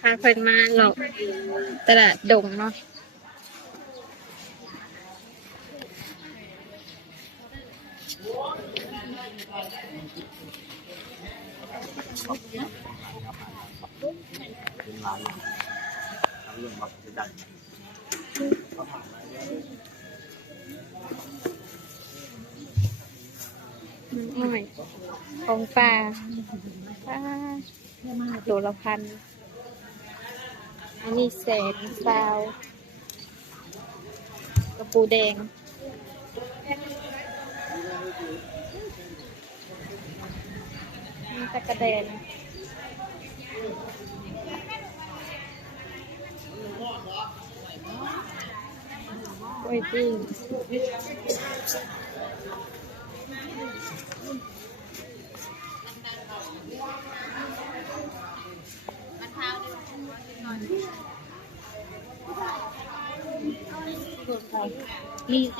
พาเพิ่นมาหลอกตลาดดงเนาะอ้อยของป่าตัวละพันอันนี้แสนซาวกระปูแดงนี่ตะกะแดนกล้วยปิ้งกี่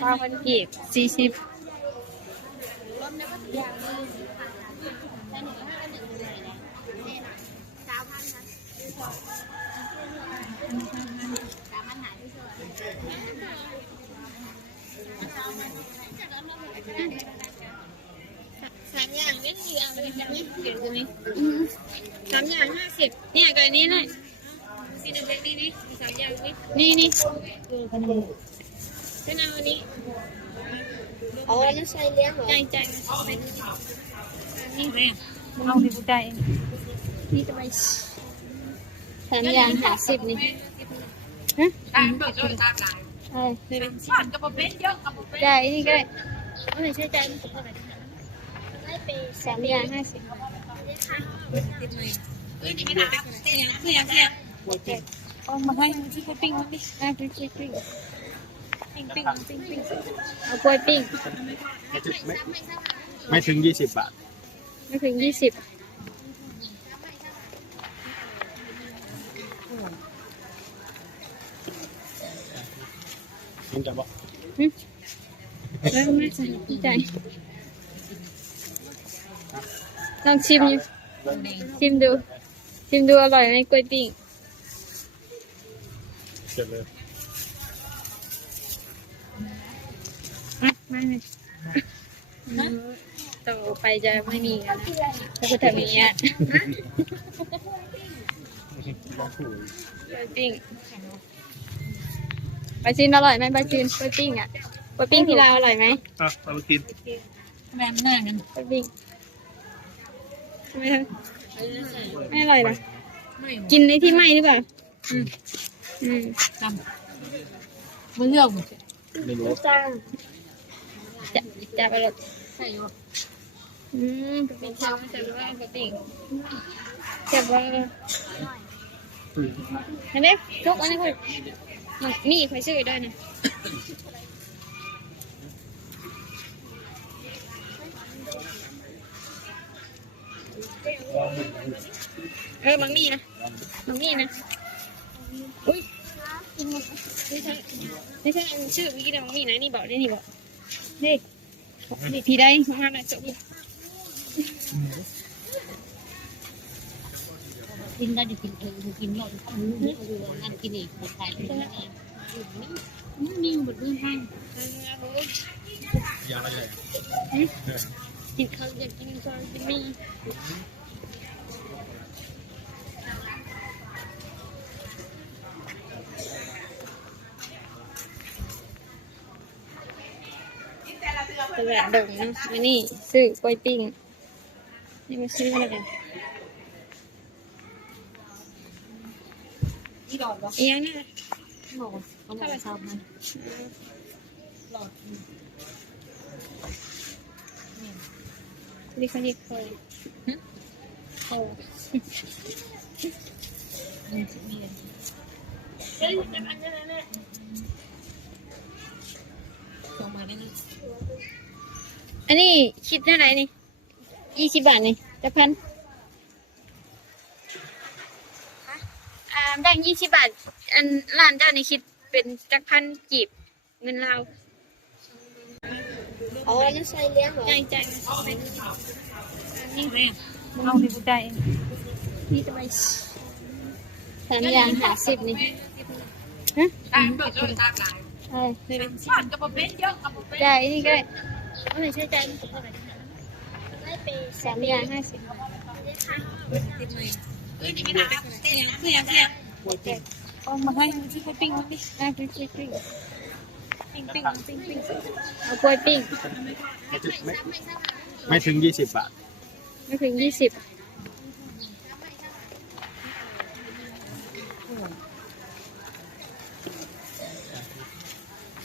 ข้าวมันกีบ403 อย่างไม่ได้เอาไปจังนี่เดี๋ยวตรงนี้3 อย่าง50เนี่ยกับอันนี้เลยสีแดงนี่3 อย่างนี่ฉันเอาอันนี้เอาอันนั้นใส่เลี้ยงเหรอใจนี่แม่เอาที่ผู้ใจนี่จะไป3 อย่าง50นี่ฮะใช่ใจนี่ก็ได้เอาไหนใช้ใจมันเท่าไหร่3 อย่าง50เอามาให้ที่กล้วยปิ้งดิปิ้งเอากล้วยปิ้งไม่ถึง20 บาทไม่ถึง20มันจะบอกแล้วไม่ใจลองชิมดูอร่อยไหมกล้วยปิ้งเสร็จเลยไม่ต่อไปจะไม่มีแล้วนะถ้าคุณทำอย่างนี้ลองถูกกล้วยปิ้งไปชิมอร่อยไหมไปชิมกล้วยปิ้งกล้วยปิ้งที่เราอร่อยไหมเราไปกินแม่หน้ากันกล้วยปิ้งทำไมไม่อร่อยหรอกินในที่ไหม้หรือเปล่าไม่เลือกไม่รู้จะไปรถใช่หรอเป็นชาวจะรู้ว่ากล้วยปิ้งจะว่าอันนี้ทุกอันนี้คุณนี่ใครซื้อด้วยนะบางนี่นะอุ้ยไม่ใช่ชื่อวิกิเดบางนี่นะนี่บอกได้นี่บอกนี่พี่ได้มาหน่อยจบกินได้จะกินกินหมดนั่นกินอีกหมดไปนี่หมดเรื่องให้ยาอะไรกินข้าวอยากกินข้าวกินมีตลาดดงนะอันนี้ซื้อกล้วยปิ้งนี่มาซื้ออะไรกันที่หลอดวะเอียงนี่บอกเขาบอกชาวมันหลอดนี่เขาเรียกเคยมันจะมีส่งมาได้นะอันนี้คิดเท่าไหร่นี่20 บาทนี่จะพันแบ่ง20 บาทอันร้านเจ้านี่คิดเป็นจักพันกีบเงินเรา อ๋อนั่นใส่เลี้ยงเหรอใจนี่เอาในบุใจนี่จะไปสามอย่าง50นี่ฮะใช่ได้นี่ก็ได้ไม่ใช่ใจ3อย่าง50เอามาให้ที่กล้วยปิ้งดิกล้วยปิ้งเอากล้วยปิ้งไม่ถึง20 บาทไม่ถึง20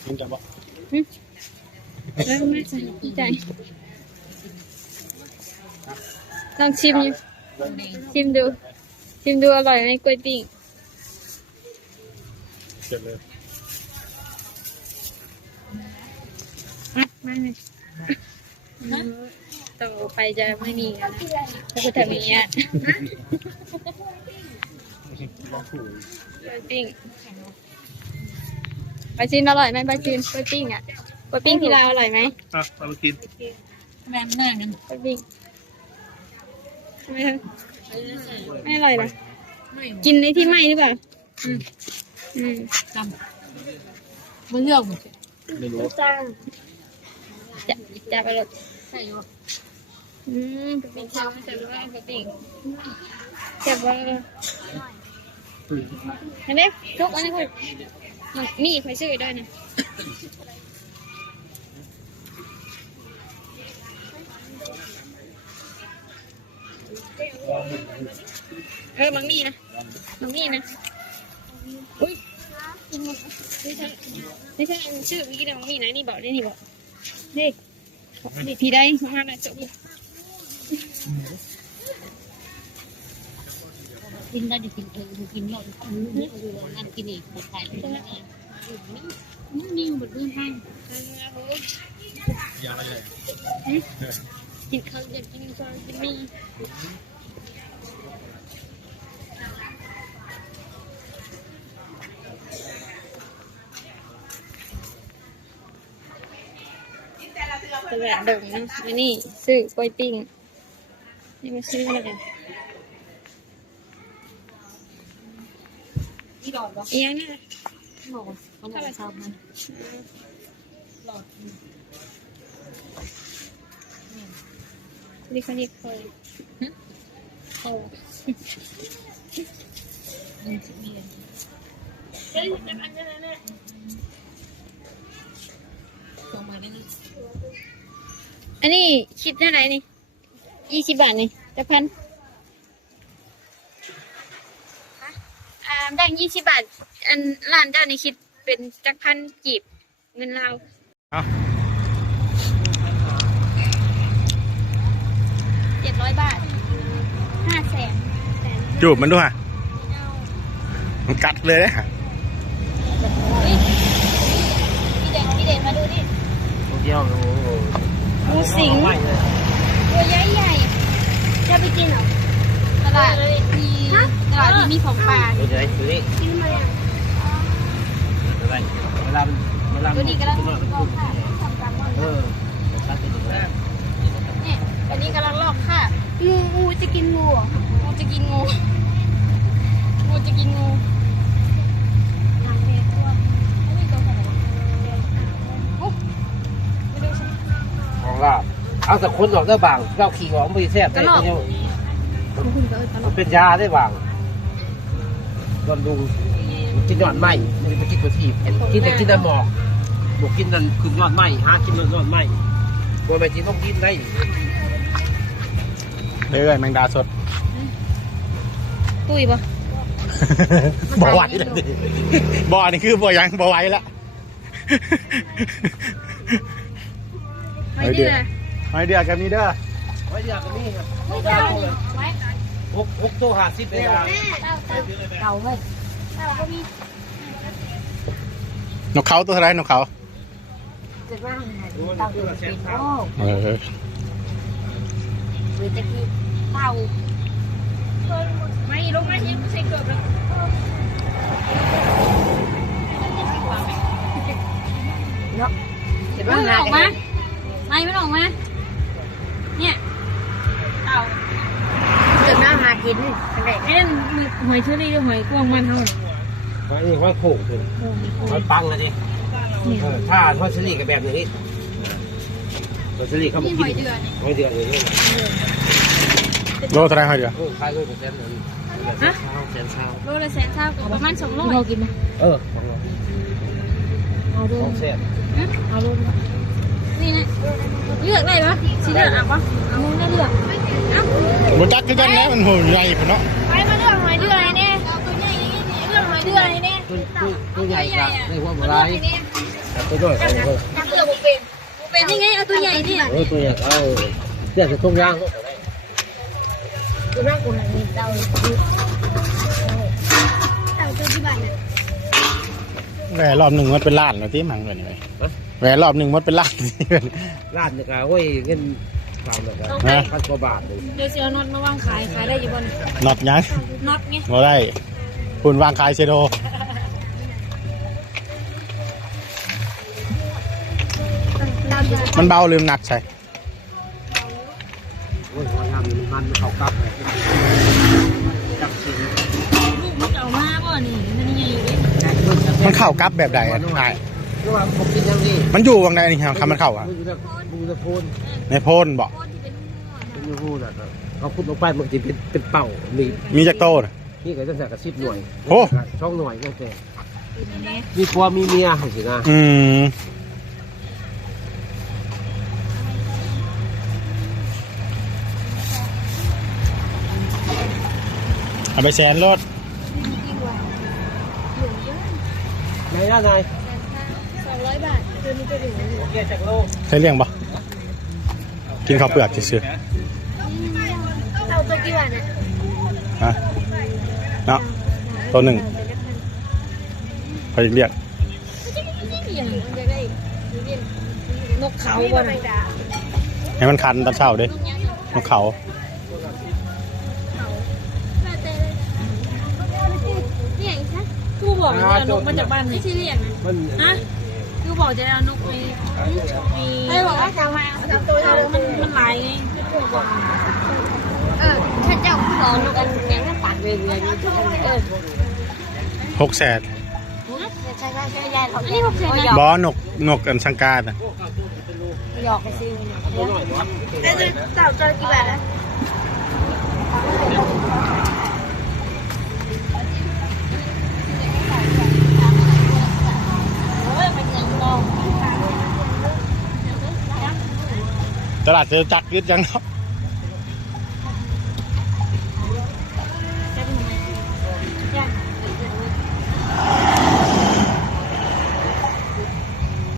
กินกันบ่แล้วไม่ใจลองชิมดูอร่อยไหมกล้วยปิ้งเจ็บเลยไม่ต่อไปจะไม่มีแล้วนะถ้าคุณทำอย่างนี้ลองถูกกล้วยปิ้งปลาจีนอร่อยไหมปลาจีนกล้วยปิ้งกล้วยปิ้งที่ลาวอร่อยไหมเอามากินแม่หน้ากันกล้วยปิ้งทำไมไม่อร่อยหรอกินในที่ไหม้หรือเปล่าทำมันเลือกหมดไม่รู้จะไปรถใช่ไหมเป็นชาวไม่ใช่ว่ากล้วยปิ้งจะว่าเห็นไหมทุกอันนี้คุณมีใครซื้อได้นะบางมีนะอุ้ยไม่ใช่ชื่อเมื่อกี้นะบางมีนะนี่บอกได้นี่บอกนี่พี่ได้มาหน่อยจบกินได้จะกินกินหมดนั่นกินอีกคนไทยนี่หมดเรื่องให้ยาอะไรกินข้าวอยากกินข้าวกินมีตลาดดงนะอันนี้ซื้อกล้วยปิ้งนี่มาซื้ออะไรกันนี่หลอดเหรอเอียงนี่เลยหลอดเขาบอกชาวมันหลอดนี่เขาเรียกเคยมันจะมีส่งมาได้นะอันนี้คิดเท่าไหร่นี่20 บาทนี่จะพันได้20 บาทอันร้านเจ้านี่คิดเป็นจักพันกีบเงินเรา700 บาท500,000จูบมันด้วยมันกัดเลยนะพี่เด่นมาดูดิตัวเดียวโอ้โหงูสิงตัวใหญ่จะไปกินเหรอตลาดที่มีของป่าตัวใหญ่ตัวนี้กินมาอ่ะเวลาตัวนี้กำลังลอกค่ะตัดไปถึงแล้วเนี่ยอันนี้กำลังลอกค่ะงูจะกินงูจะกินงูของเราเอาแต่คนออกได้บางเราขี่ออกไม่แซ่บได้เนี่ยมันเป็นยาได้บางลองดูกินยอดไม้มันจะกินตัวทีบกินแต่กินแต่หมอกบอกกินนั่นคือยอดไม้กินยอดไม้บัวใบจีนต้องกินได้เลยแมงดาสดตุ้ยปะบ่ไหวเลยบ่นี่คือบ่ยังบ่ไหวละไม่เดือกันมีเด้อไว้เดือกันนี่ครับ6 ตัว50เลยเก่าเลยก็มีนกเขาตัวเท่าไรนกเขาจะว่าเต่าตัวเป็นโอ้หรือจะกินเต่าไม่ลงมาเยอะไม่ใช่เกือบแล้วเนาะ เห็นว่าออกมา ไล่ไม่ออกมาเนี่ยเอา เกิดหน้าหากินเป็นไร ไอ้นั่นหอยเชอรี่หรือหอยกวางมันเท่า ไว้นี่ไว้โขกถึงไว้ปังนะดิถ้าทอดเชอรี่กับแบบนี้ทอดเชอรี่เขาบอกกินไว้เดือนเลย โลเท่าไหรหอยเดียว ขายเลย100%เลยฮะ100,000 โลละแสนเท่ากับประมาณ200 เรากินไหม เอาดู 200 200 เอาดูนี่นะเลือกได้ปะสีเลือกอ่ะปะเอามึงได้เลือกเอ้า บ่จักคือกันแล้วมันโหใหญ่พุ่นเนาะ ไปมาเลือกหอยเดือยเนี่ยตัวใหญ่เลือกหอยเดือยเนี่ย ตัวใหญ่ครับในหัวบัวลายตัวน้อยเอาเลย เลือกบุเป็นนี่ไงเอาตัวใหญ่นี่ ตัวใหญ่เอาเดี๋ยวจะทุ่งย่าง กูนั่งกูนั่งนี่เรา ตัวที่บ้านเนี่ย แหวรอบหนึ่งมันเป็นล้านแล้วที่มังเลยนี่แหวรอบหนึ่งมันเป็นล้าน ร้านนี่ก็โอ้ยเงินเปล่าเลยครับ1,000 กว่าบาทเลย เดี๋ยวเสียวน็อตมาวางขายได้อยู่บน น็อตยัง น็อตไง บ่ได้คุณวางขายเซโดมันเบาลืมหนักใช่ โอ้ยทำมันเขากลับเลยจับสิง ลูกมันเก่ามากป่ะนี่มันยังอยู่ดิ มันเข้ากลับแบบใดอ่ะใช่ ระหว่างผมกินยังนี่ มันอยู่วางใดนี่ครับมันเข้าอ่ะ มึงจะพูน ในโพ่นบอก มึงจะพูนอ่ะเขาพูดลงไปมันจะเป็นเป่ามี มีจักโตนะ นี่ก็ตั้งแต่กระ10 หน่วย โอ้ ช่องหน่วยก็แต่มีผัวมีเมียสินะ อืมเอาไปแสนรถ ไหนนะนาย 200 บาทคือมีตัวหนึ่ง โอเคจากโลก ใช้เลี้ยงปะกินข้าวเปลือกซื้อ เราตัวกี่บาทเนี่ย ๆฮะเนาะตัวหนึ่งเขาเรียก นกเขาบ่นะ ให้มันคันตอนเช้าเด้นกเขา เนี่ยอีกนะกูบอกจะเอานกมาจากบ้านนี่ที่เรียก มัน ฮะกูบอกจะเอานกไปใครบอกว่าจะมาเอาตัวมันหลายไงกูบอก ฉันจะสอนกันแกงน้ำปากเรื่อยๆ 600,000 ใช่ใช่ใช่ยายเขา อันนี้6 แสนนะ บอนกอันสังกาดนะ หยอกไปซื้อ เต่าตัวกี่บาทนะ ตลาดเจอจักรยึดยังเนาะ